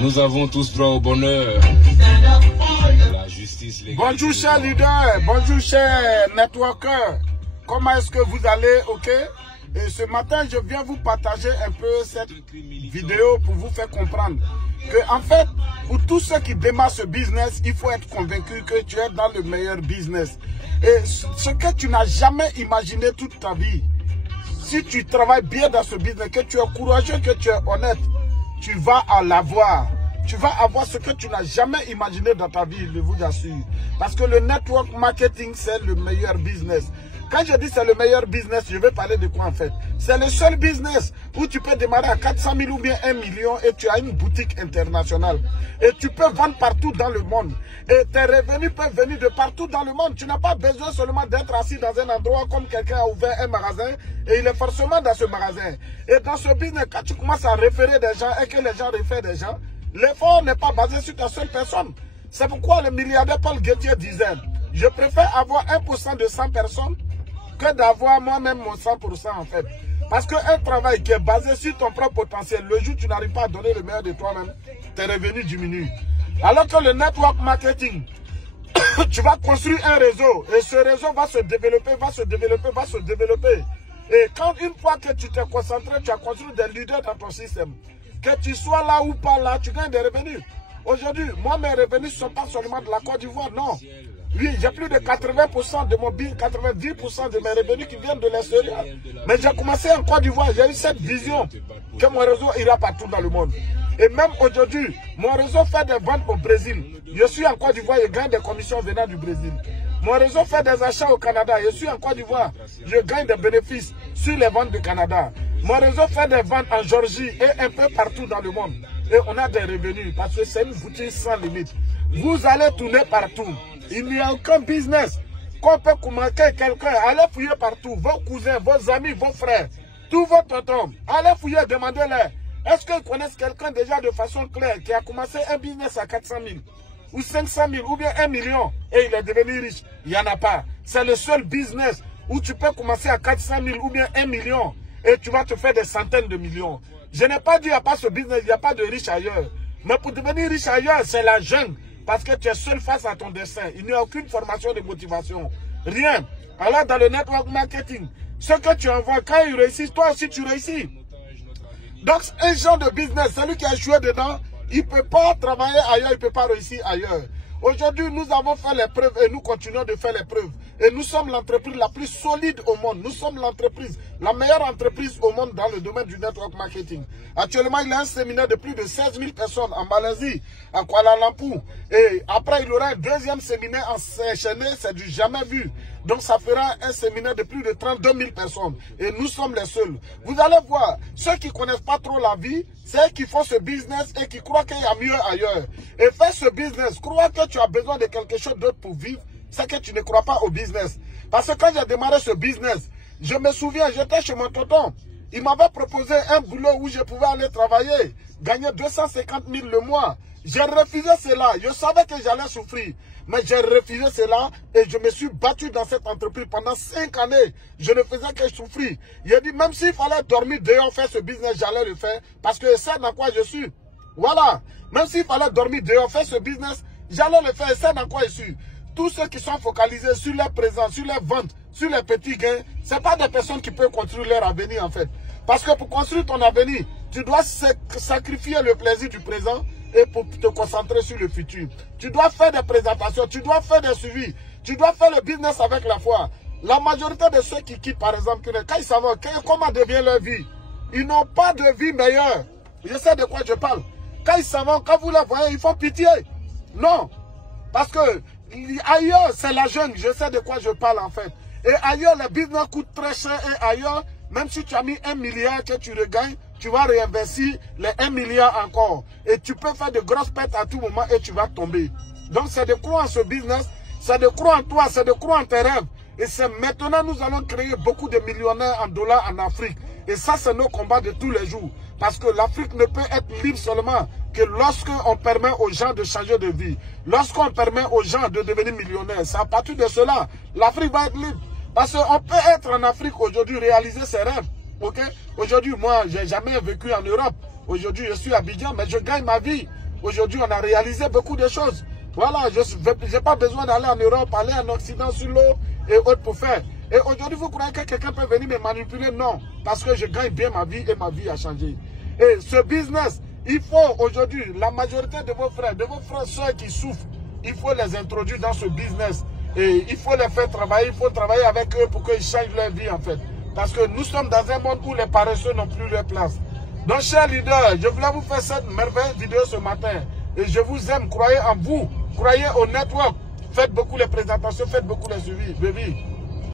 Nous avons tous droit au bonheur. La justice légale. Bonjour chers leaders, bonjour chers networkers. Comment est-ce que vous allez, ok? Et ce matin, je viens vous partager un peu cette vidéo pour vous faire comprendre que, en fait, pour tous ceux qui démarrent ce business, il faut être convaincu que tu es dans le meilleur business. Et ce que tu n'as jamais imaginé toute ta vie, si tu travailles bien dans ce business, que tu es courageux, que tu es honnête, tu vas en l'avoir. Tu vas avoir ce que tu n'as jamais imaginé dans ta vie, je vous assure. Parce que le network marketing, c'est le meilleur business. Quand je dis c'est le meilleur business, je vais parler de quoi en fait? C'est le seul business où tu peux démarrer à 400 000 ou bien 1 million et tu as une boutique internationale. Et tu peux vendre partout dans le monde. Et tes revenus peuvent venir de partout dans le monde. Tu n'as pas besoin seulement d'être assis dans un endroit comme quelqu'un a ouvert un magasin et il est forcément dans ce magasin. Et dans ce business, quand tu commences à référer des gens et que les gens réfèrent des gens, l'effort n'est pas basé sur ta seule personne. C'est pourquoi le milliardaire Paul Gettier disait, je préfère avoir 1% de 100 personnes que d'avoir moi-même mon 100% en fait. Parce qu'un travail qui est basé sur ton propre potentiel, le jour où tu n'arrives pas à donner le meilleur de toi-même, tes revenus diminuent. Alors que le network marketing, tu vas construire un réseau et ce réseau va se développer, va se développer, va se développer. Et quand une fois que tu t'es concentré, tu as construit des leaders dans ton système, que tu sois là ou pas là, tu gagnes des revenus. Aujourd'hui, moi mes revenus ne sont pas seulement de la Côte d'Ivoire, non. Oui, j'ai plus de 80% de mon bill, 90% de mes revenus qui viennent de l'extérieur. Mais j'ai commencé en Côte d'Ivoire, j'ai eu cette vision que mon réseau ira partout dans le monde. Et même aujourd'hui, mon réseau fait des ventes au Brésil. Je suis en Côte d'Ivoire, je gagne des commissions venant du Brésil. Mon réseau fait des achats au Canada. Je suis en Côte d'Ivoire, je gagne des bénéfices sur les ventes du Canada. Mon réseau fait des ventes en Géorgie et un peu partout dans le monde. Et on a des revenus parce que c'est une boutique sans limite. Vous allez tourner partout. Il n'y a aucun business qu'on peut commenter quelqu'un. Allez fouiller partout. Vos cousins, vos amis, vos frères, tous vos tontons. Allez fouiller, demandez-leur. Est-ce qu'ils connaissent quelqu'un déjà de façon claire qui a commencé un business à 400 000 ou 500 000 ou bien 1 million et il est devenu riche? Il n'y en a pas. C'est le seul business où tu peux commencer à 400 000 ou bien 1 million et tu vas te faire des centaines de millions. Je n'ai pas dit qu'il n'y a pas ce business, il n'y a pas de riche ailleurs. Mais pour devenir riche ailleurs, c'est la jungle. Parce que tu es seul face à ton destin. Il n'y a aucune formation de motivation. Rien. Alors dans le network marketing, ce que tu envoies, quand il réussit, toi aussi tu réussis. Donc un genre de business, celui qui a joué dedans, il ne peut pas travailler ailleurs, il ne peut pas réussir ailleurs. Aujourd'hui, nous avons fait les preuves et nous continuons de faire les preuves. Et nous sommes l'entreprise la plus solide au monde. Nous sommes l'entreprise, la meilleure entreprise au monde dans le domaine du network marketing. Actuellement, il y a un séminaire de plus de 16 000 personnes en Malaisie, à Kuala Lumpur. Et après, il y aura un deuxième séminaire en Sénégal, c'est du jamais vu. Donc, ça fera un séminaire de plus de 32 000 personnes. Et nous sommes les seuls. Vous allez voir, ceux qui ne connaissent pas trop la vie, c'est eux qui font ce business et qui croient qu'il y a mieux ailleurs. Et faire ce business, croire que tu as besoin de quelque chose d'autre pour vivre, c'est que tu ne crois pas au business. Parce que quand j'ai démarré ce business, je me souviens, j'étais chez mon tonton. Il m'avait proposé un boulot où je pouvais aller travailler, gagner 250 000 le mois. J'ai refusé cela. Je savais que j'allais souffrir. Mais j'ai refusé cela et je me suis battu dans cette entreprise pendant 5 années. Je ne faisais que souffrir. J'ai dit, même s'il fallait dormir dehors, faire ce business, j'allais le faire. Parce que c'est dans quoi je suis. Voilà. Même s'il fallait dormir dehors, faire ce business, j'allais le faire. C'est dans quoi je suis. Tous ceux qui sont focalisés sur leur présence, sur leurs ventes, sur les petits gains, ce n'est pas des personnes qui peuvent construire leur avenir en fait. Parce que pour construire ton avenir, tu dois sacrifier le plaisir du présent et pour te concentrer sur le futur. Tu dois faire des présentations, tu dois faire des suivis, tu dois faire le business avec la foi. La majorité de ceux qui quittent par exemple, quand ils savent comment devient leur vie, ils n'ont pas de vie meilleure. Je sais de quoi je parle. Quand ils savent, quand vous les voyez, ils font pitié. Non. Parce que ailleurs, c'est la jungle. Je sais de quoi je parle en fait. Et ailleurs, le business coûte très cher. Et ailleurs, même si tu as mis 1 milliard que tu regagnes, tu vas réinvestir les 1 milliard encore. Et tu peux faire de grosses pertes à tout moment et tu vas tomber. Donc, c'est de croire en ce business. C'est de croire en toi. C'est de croire en tes rêves. Et c'est maintenant, nous allons créer beaucoup de millionnaires en dollars en Afrique. Et ça, c'est nos combats de tous les jours. Parce que l'Afrique ne peut être libre seulement que lorsqu'on permet aux gens de changer de vie. Lorsqu'on permet aux gens de devenir millionnaires. C'est à partir de cela, l'Afrique va être libre. Parce qu'on peut être en Afrique aujourd'hui, réaliser ses rêves. Okay? Aujourd'hui, moi, je n'ai jamais vécu en Europe. Aujourd'hui, je suis à Abidjan, mais je gagne ma vie. Aujourd'hui, on a réalisé beaucoup de choses. Voilà, je n'ai pas besoin d'aller en Europe, aller en Occident sur l'eau et autres pour faire. Et aujourd'hui, vous croyez que quelqu'un peut venir me manipuler? Non, parce que je gagne bien ma vie et ma vie a changé. Et ce business, il faut aujourd'hui, la majorité de vos frères soeurs qui souffrent, il faut les introduire dans ce business. Et il faut les faire travailler, il faut travailler avec eux pour qu'ils changent leur vie en fait. Parce que nous sommes dans un monde où les paresseux n'ont plus leur place. Donc, chers leaders, je voulais vous faire cette merveilleuse vidéo ce matin. Et je vous aime, croyez en vous, croyez au network. Faites beaucoup les présentations, faites beaucoup les suivis. Baby.